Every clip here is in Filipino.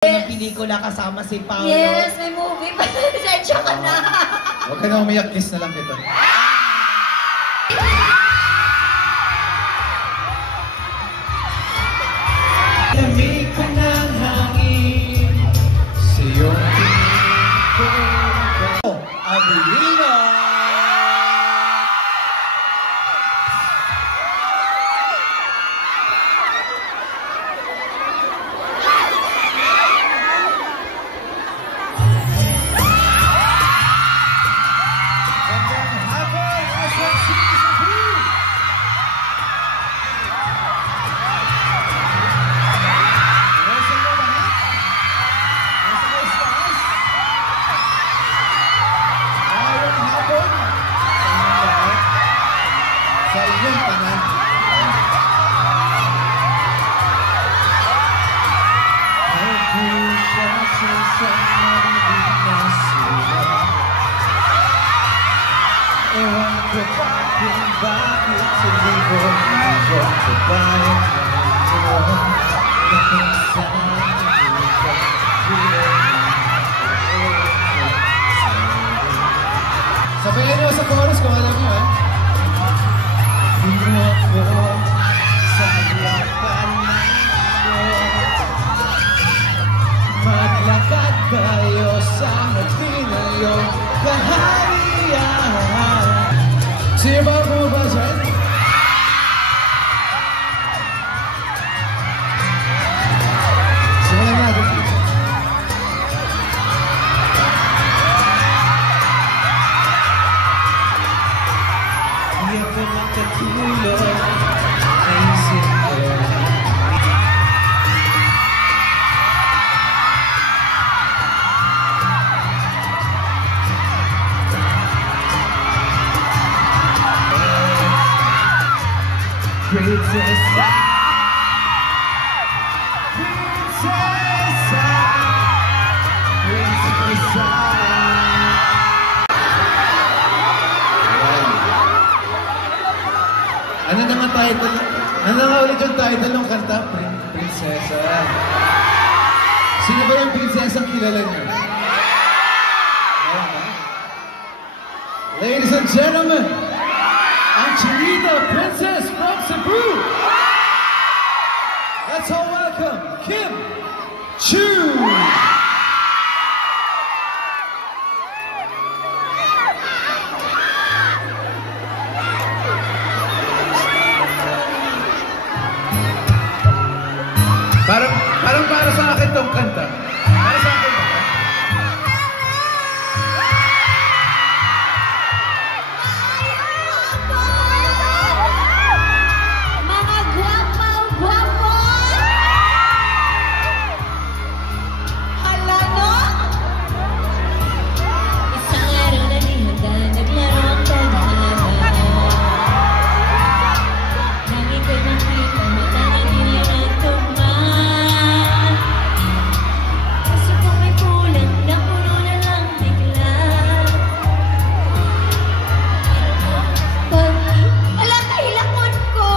Ng pelikula kasama si Paolo. Yes, may movie pa. Sensya ka na. Huwag ka na umiyak, kiss na lang kita. Lamig ko ng hangin sa iyong tingin ko. Avelino! Sa iyong tanan. Ako siya sa isang marinig na sila. Ewan ko pa kung bakit sa libot-libot sa bayan ngayon na kung saan ikaw sabayan mo sa chorus kung alam niyo Bino ko sa laban ko. Maglakad tayo sa matinayong kaharian. Sino ba bumaba dyan? Simulan natin. Hindi ako makatulog sa isip ko. Prinsesa, prinsesa, prinsesa. Ano na nga title? Ano na nga ulit yung title ng kanta? Prinsesa. Sino ba yung prinsesa kilala niyo? Ladies and gentlemen, Angelina Princess from Cebu. Let's all welcome Kim Chiu. Parang para sa akin tong kanta. Para sa akin ba? Mga gwapo! Hala, no? Isang araw na nihanda, naglaro ang tadhana. Nang ika'y makita, mata na niya ng tuman. Kaso kung may kulang, napuno na lang bigla. Wala, kahilakon ko!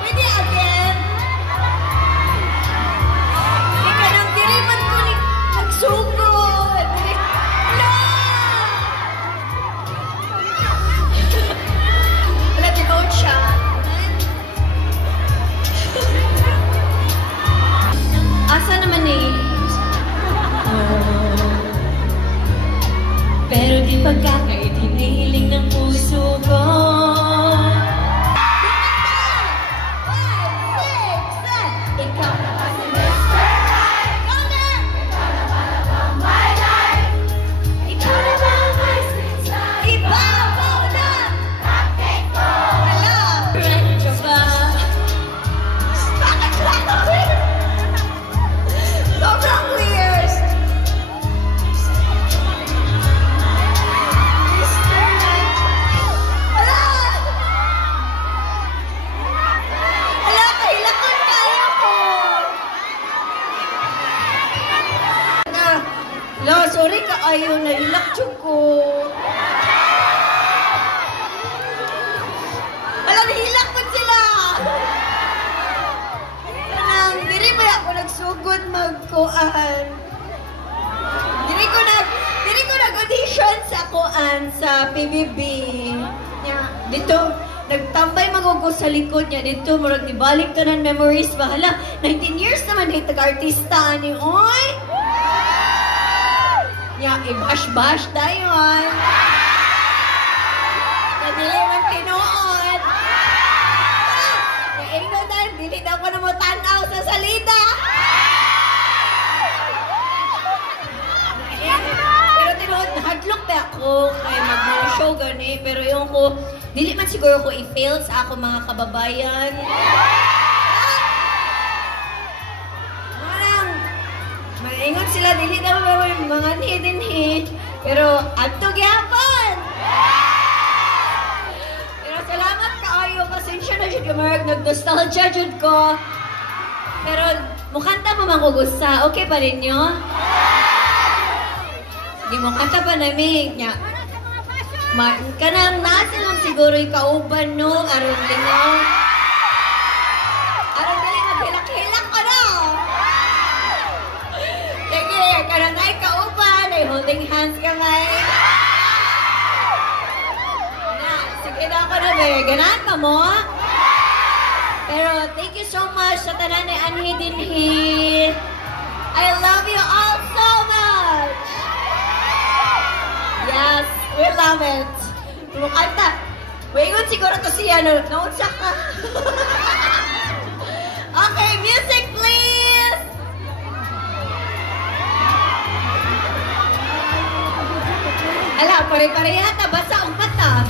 Pwede again? Ika nang diriman ko ni nagsugod! No! Wala, tinood siya. Asa naman eh? Pero di pagkakait hinihiling ng puso ko. 5, 6, 7. Ikaw na kasi Mr. Right. Ikaw na! Ikaw na para bang my life. Ikaw na ba ang ice cream side? Ibabaw na! Cupcake ko! Hala! Right ka ba? Bakit ba ito weird? Sobrang weird! Hala! Hala, kahilakon kaya ko! Hala, sorry ka ayaw na hilak ko. Hala, nahilak ko sila! Kanang, diri ba sugod magkuan. Dili ko nag-audition sa kuan sa PBB. Nya, dito nagtambay magugo sa likod niya. Dito murag nibalik tanan memories ba. Hala, 19 years naman ay taga-artista ani oy. Nya, i-bash-bash dayon. Dili man tinuod. Ingo dahil, dili daw ko na mo tanaw sa salida. Pero tinuod, hadlok pa ako kay mag-show gani. Pero yung ko, dili man siguro ko i-fail sa ako mga kababayan. Marang, maingon sila, dili daw mga hidden. Pero, adto gyapon. Salamat kaayo, pasensya na siya marag nag-nostalgia jud ko. Pero mukanta pa man ko gusta, okay pa rin nyo? Sige, mukanta pa namin. Kanang nasa lang siguro yung kauban, no? Aron din, no? Aron din, maghilak-hilak ko, no? Sige, kanang ay kauban, ay holding hands kamay. Kita ko na ba? Ganahan pa mo? Pero thank you so much sa tanan ni Anhi Dinhi. I love you all so much. Yes, we love it. Tumukanta. Wingon siguro to siya. Naunsak ka. Okay, music please. Ala, pare-pareha ta. Basa ang mata.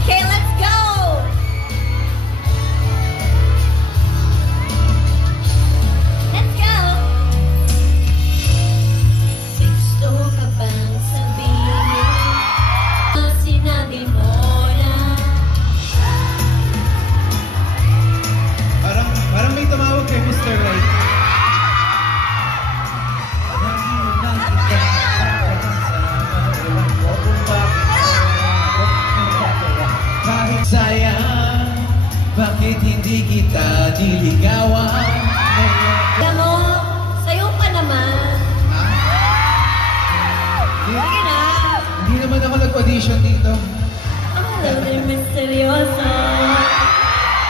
Okay, let's go! Let's go! Gusto ka bang sabihin na sinabi mo na? Parang may tumawag kay Mr. Right. Sayang, bakit hindi kita diligawan? Alam mo, sayo ka naman. Ha? Sige na. Hindi naman ako nag-audition dito. Ang alam din misteryoso.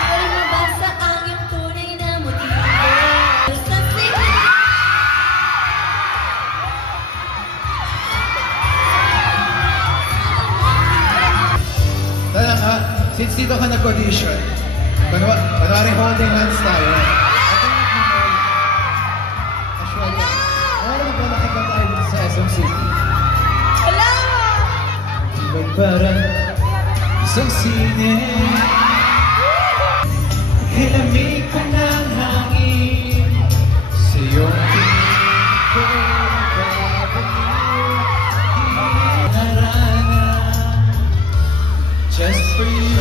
Pero mabasa ang iyong tunay na motibo. Basta sige. Talagang ha, since dito ka nag-audition, kunwari holding hands tayo. Actually, wala ba nakita tayo dito sa SM City? Hello! Ibig parang isang sine. Hilamig ko ng hangin sa iyong tingin ko. Just for you.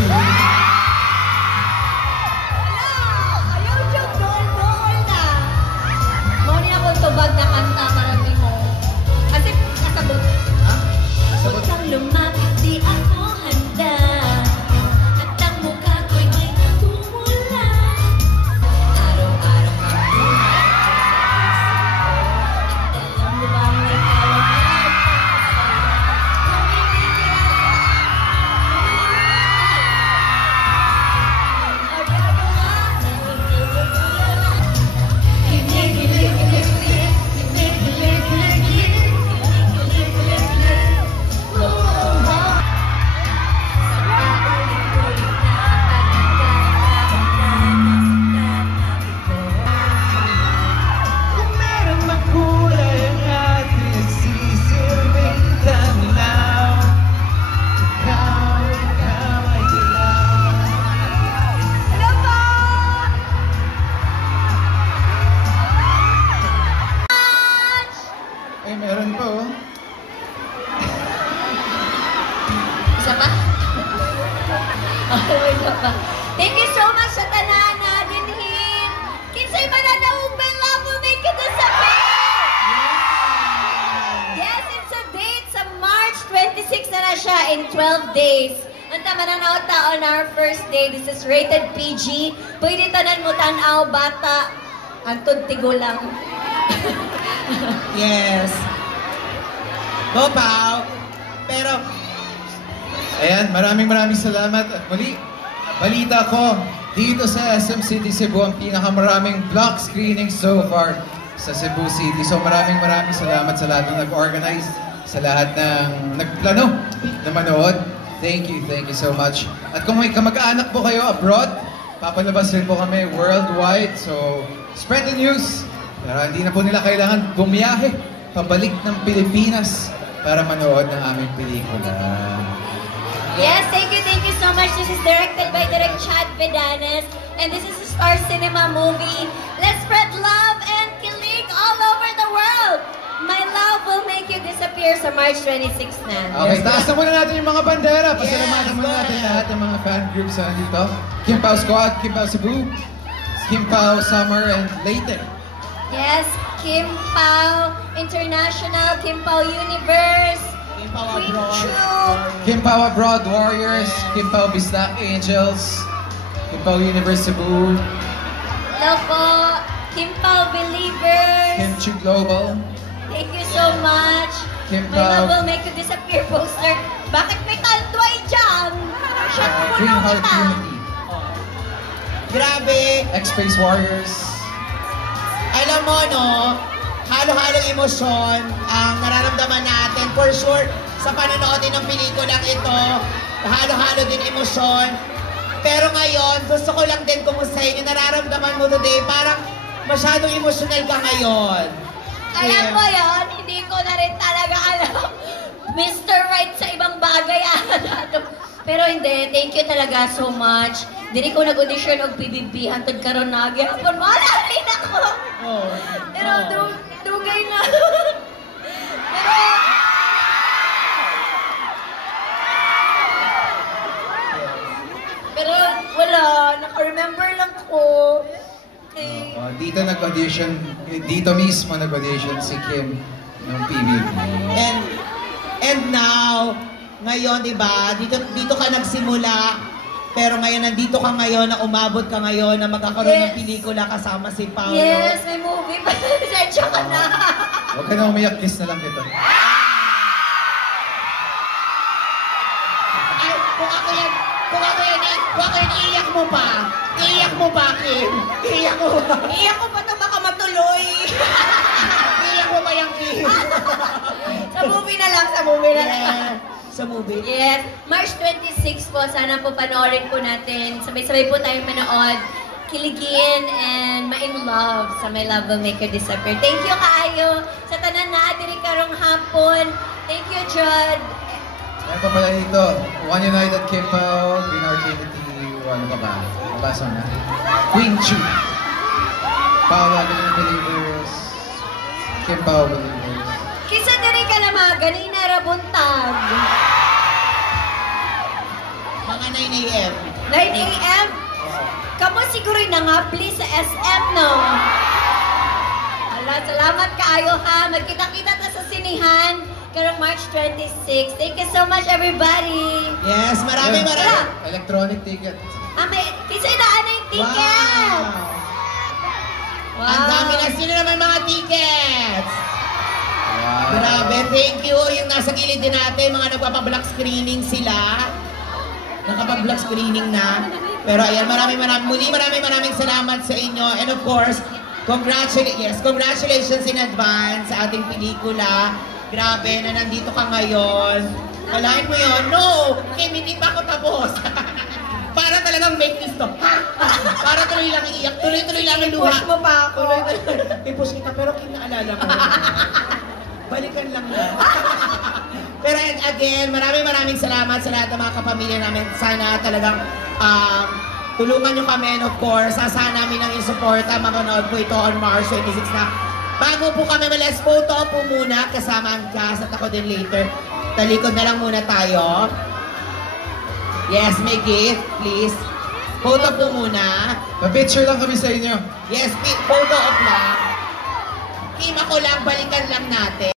Ayaw siyang dool-dool na. Muna ako tubag na kanta marami mo. Kasi kasabot. Ha? Huwag kang lumapit, di ako handa. At ang mukha ko'y may natumula. Araw-araw ka at alam mo ba may kalaman? Kung merong makulay ang ating sisilbing tanaw, ikaw ay dilaw. Hello po! Eh, meron pa oh. Isa pa? Oh, isa pa. Thank you so much sa tanan na dinhin. Kinsay mananahong bella mo make it sa Yes, it's a date sa March 26 na siya in 12 days. Ang ta mananood ta on our first day. This is rated PG. Pwede tanan mo tanaw bata. Antod tigulang. Yes. Go, Pao. Pero, Ayan, maraming salamat. At muli, balita ko, dito sa SM City Cebu, ang pinakamaraming block screening so far sa Cebu City. So maraming salamat sa lahat ng nag-organize, sa lahat ng nagplano na manood. Thank you so much. At kung may kamag-anak po kayo abroad, papalabas rin po kami worldwide. So, spread the news. Para hindi na po nila kailangan bumiyahe pabalik ng Pilipinas para manood ng aming pelikula. Yes, thank you so much. This is directed by Direk Chad Vedanes, and this is a Star Cinema movie. Let's spread love and kilig all over the world. My love will make you disappear sa March 26 na. Okay, taas na muna natin yung mga bandera. Pasalamatan Yes, muna go natin ahead. lahat ng mga fan groups na dito. Kim Pao Squad, Kim Pao Cebu, Kim Pao Summer, and Leyte. Yes, Kim Pao International, Kim Pao Universe, Kim Pao Queen Abroad. Chu, Kim Pao Abroad Warriors, Kim Pao Bistac Angels, Kim Pao Universe Cebu, Lopo, Kim Pao Believers. Kim Chu Global, Thank you so much. Kim My Pao, love will make you disappear poster. Bakit may taltway dyan? Shut Green puno Heart kita. Unity, grabe. X-Space Warriors. Alam mo, no? Halo-halong emosyon ang nararamdaman natin. For sure, sa panonood din ng pelikulang ito, halo-halo din emosyon. Pero ngayon, gusto ko lang din kumustahin yung nararamdaman mo today. Parang masyadong emotional ka ngayon. Alam mo yun, hindi ko na rin talaga alam. Mr. Right sa ibang bagay. Pero hindi, thank you talaga so much. Dili ko nag-audition og PBB, hantod karon na gyapon. Malalay na ko. Oh. Pero dugay na. Pero wala, naka-remember lang ko. Eh, Dito nag-audition, dito mismo nag-audition si Kim ng PBB. And now, ngayon, di ba, dito ka nagsimula, pero ngayon, nandito ka ngayon, na umabot ka ngayon, na magkakaroon ng Yes. pelikula kasama si Paolo. yes, may movie pa. Sensya ka na. Huwag ka na umiyak, kiss na lang kita. Ay, kung ako yan, iiyak mo pa. Iiyak mo ba, Kim? Iiyak mo ba? Iyak ko pa ito baka matuloy. Iiyak mo ba yung Kim? Sa movie na lang, sa movie na lang. Yeah. Sa movie. Yes, March 26 po, sana po panoorin po natin. Sabay-sabay po tayong manood, kiligin, and ma-in love sa My Love Will Make You Disappear. Thank you kaayo sa tanan na diri karong hapon. Thank you, Jod. Ano pa pala dito? One United, Kim Pao, Green Heart Unity, ano pa ba? Nabasa na. Queen Chu, Paola Believers, Kim Pao Believers. Kisa diri ka na mga ganina rabuntag. Mga 9 a.m. 9 a.m. Kamu siguro na nga, please, sa SM, no? Ala, salamat kaayo ha. Magkita-kita ta sa sinihan. Karong March 26. Thank you so much, everybody. Yes, maraming. Electronic ticket. May, kasi naan na yung ticket. Wow. Ang dami na sila naman mga tickets. Wow. Grabe, thank you. Yung nasa gilid din natin, mga nagpapablock screening sila. Nakapag-block screening na. Pero ayan, maraming salamat sa inyo. And of course, congratulations in advance sa ating pelikula. Grabe na nandito ka ngayon. Kalahin mo yun? No! Kim, hindi pa ako tapos. Para talagang make this to. Para tuloy lang iiyak. Tuloy-tuloy lang ang luha. Push mo pa ako. I-push kita, pero Kim, naalala mo. Balikan lang na. Pero again, maraming salamat sa lahat ng mga kapamilya namin. Sana talagang tulungan nyo kami. And of course, asahan namin ang isuporta. Mapanood po ito on March 26 na. Bago po kami malas, photo po muna kasama ang cast at ako din later. Talikod na lang muna tayo. Yes, may gift, please. Photo po muna. Pa-picture lang kami sa inyo. Yes, photo op lang. Kim, ako lang, balikan lang natin.